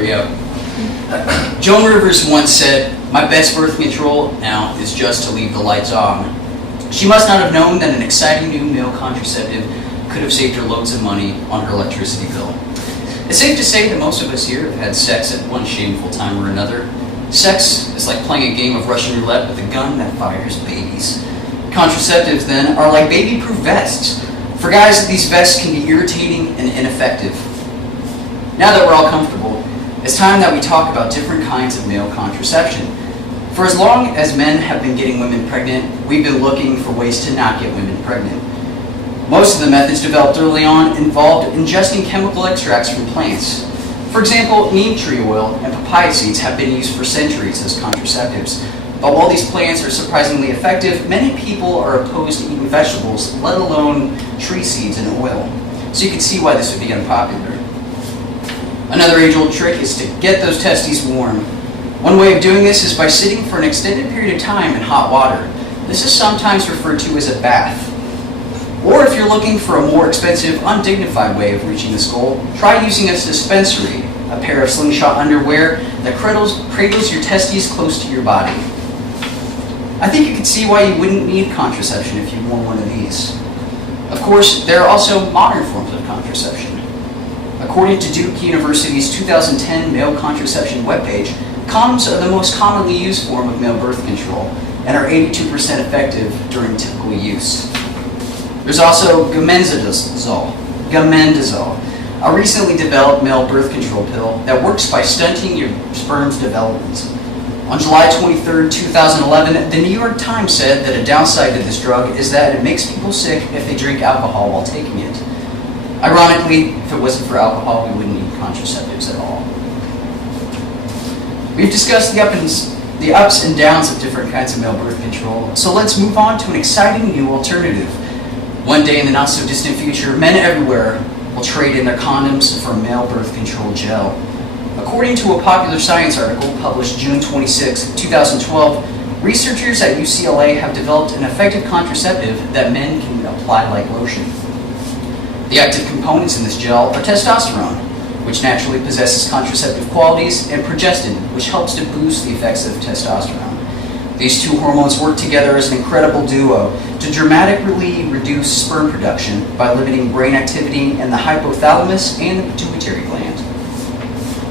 there we go. Joan Rivers once said, "My best birth control now is just to leave the lights on." She must not have known that an exciting new male contraceptive could have saved her loads of money on her electricity bill. It's safe to say that most of us here have had sex at one shameful time or another. Sex is like playing a game of Russian roulette with a gun that fires babies. Contraceptives, then, are like baby-proof vests. For guys, these vests can be irritating and ineffective. Now that we're all comfortable, it's time that we talk about different kinds of male contraception. For as long as men have been getting women pregnant, we've been looking for ways to not get women pregnant. Most of the methods developed early on involved ingesting chemical extracts from plants. For example, neem tree oil and papaya seeds have been used for centuries as contraceptives. But while these plants are surprisingly effective, many people are opposed to eating vegetables, let alone tree seeds and oil. So you can see why this would be unpopular. Another age-old trick is to get those testes warm. One way of doing this is by sitting for an extended period of time in hot water. This is sometimes referred to as a bath. Or if you're looking for a more expensive, undignified way of reaching this goal, try using a suspensory, a pair of slingshot underwear that cradles your testes close to your body. I think you can see why you wouldn't need contraception if you wore one of these. Of course, there are also modern forms of contraception. According to Duke University's 2010 male contraception webpage, condoms are the most commonly used form of male birth control and are 82% effective during typical use. There's also gamendazole, a recently developed male birth control pill that works by stunting your sperm's development. On July 23, 2011, the New York Times said that a downside to this drug is that it makes people sick if they drink alcohol while taking it. Ironically, if it wasn't for alcohol, we wouldn't need contraceptives at all. We've discussed the ups and downs of different kinds of male birth control, so let's move on to an exciting new alternative. One day in the not-so-distant future, men everywhere will trade in their condoms for male birth control gel. According to a Popular Science article published June 26, 2012, researchers at UCLA have developed an effective contraceptive that men can apply like lotion. The active components in this gel are testosterone, which naturally possesses contraceptive qualities, and progestin, which helps to boost the effects of testosterone. These two hormones work together as an incredible duo to dramatically reduce sperm production by limiting brain activity in the hypothalamus and the pituitary gland.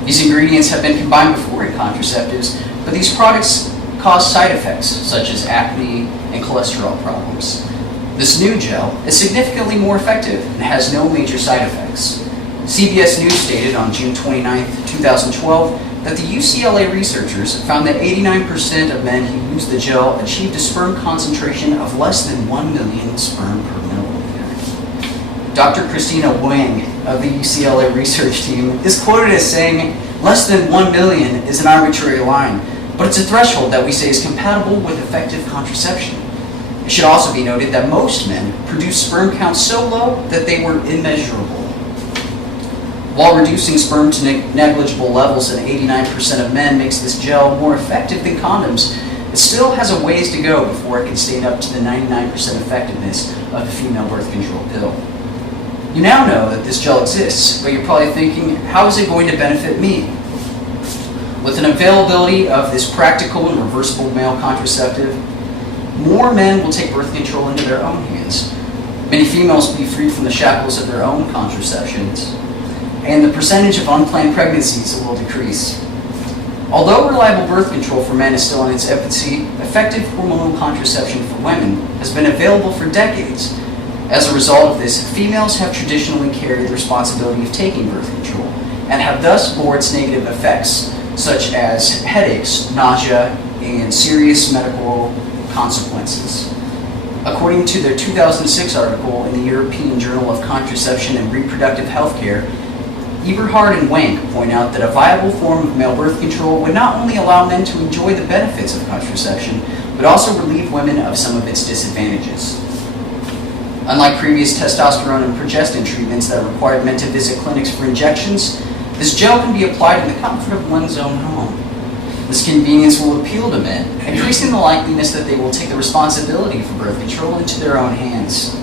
These ingredients have been combined before in contraceptives, but these products cause side effects such as acne and cholesterol problems. This new gel is significantly more effective and has no major side effects. CBS News stated on June 29, 2012, that the UCLA researchers found that 89% of men who used the gel achieved a sperm concentration of less than 1 million sperm per milliliter. Dr. Christina Wang of the UCLA research team is quoted as saying, "Less than 1 million is an arbitrary line, but it's a threshold that we say is compatible with effective contraception." It should also be noted that most men produce sperm counts so low that they were immeasurable. While reducing sperm to negligible levels in 89% of men makes this gel more effective than condoms, it still has a ways to go before it can stand up to the 99% effectiveness of a female birth control pill. You now know that this gel exists, but you're probably thinking, how is it going to benefit me? With an availability of this practical and reversible male contraceptive, more men will take birth control into their own hands. Many females will be free from the shackles of their own contraceptions, and the percentage of unplanned pregnancies will decrease. Although reliable birth control for men is still in its infancy, effective hormonal contraception for women has been available for decades. As a result of this, females have traditionally carried the responsibility of taking birth control and have thus bore its negative effects, such as headaches, nausea, and serious medical consequences. According to their 2006 article in the European Journal of Contraception and Reproductive Healthcare, Eberhard and Wank point out that a viable form of male birth control would not only allow men to enjoy the benefits of contraception, but also relieve women of some of its disadvantages. Unlike previous testosterone and progestin treatments that required men to visit clinics for injections, this gel can be applied in the comfort of one's own home. This convenience will appeal to men, increasing the likeliness that they will take the responsibility for birth control into their own hands.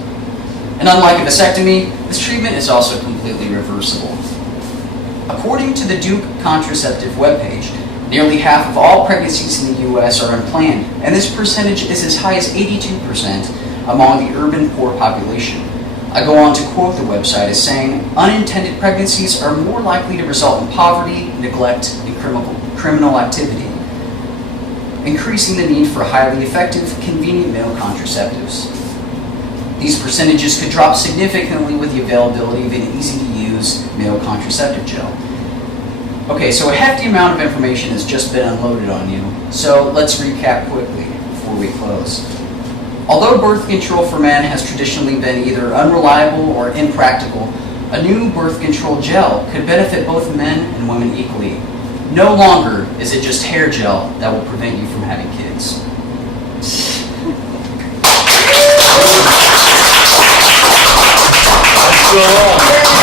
And unlike a vasectomy, this treatment is also completely reversible. According to the Duke Contraceptive webpage, nearly half of all pregnancies in the U.S. are unplanned, and this percentage is as high as 82% among the urban poor population. I go on to quote the website as saying, unintended pregnancies are more likely to result in poverty, neglect, and criminal activity, increasing the need for highly effective, convenient male contraceptives. These percentages could drop significantly with the availability of an easy-to-use male contraceptive gel. Okay, so a hefty amount of information has just been unloaded on you, so let's recap quickly before we close. Although birth control for men has traditionally been either unreliable or impractical, a new birth control gel could benefit both men and women equally. No longer is it just hair gel that will prevent you from having kids. Let's go on.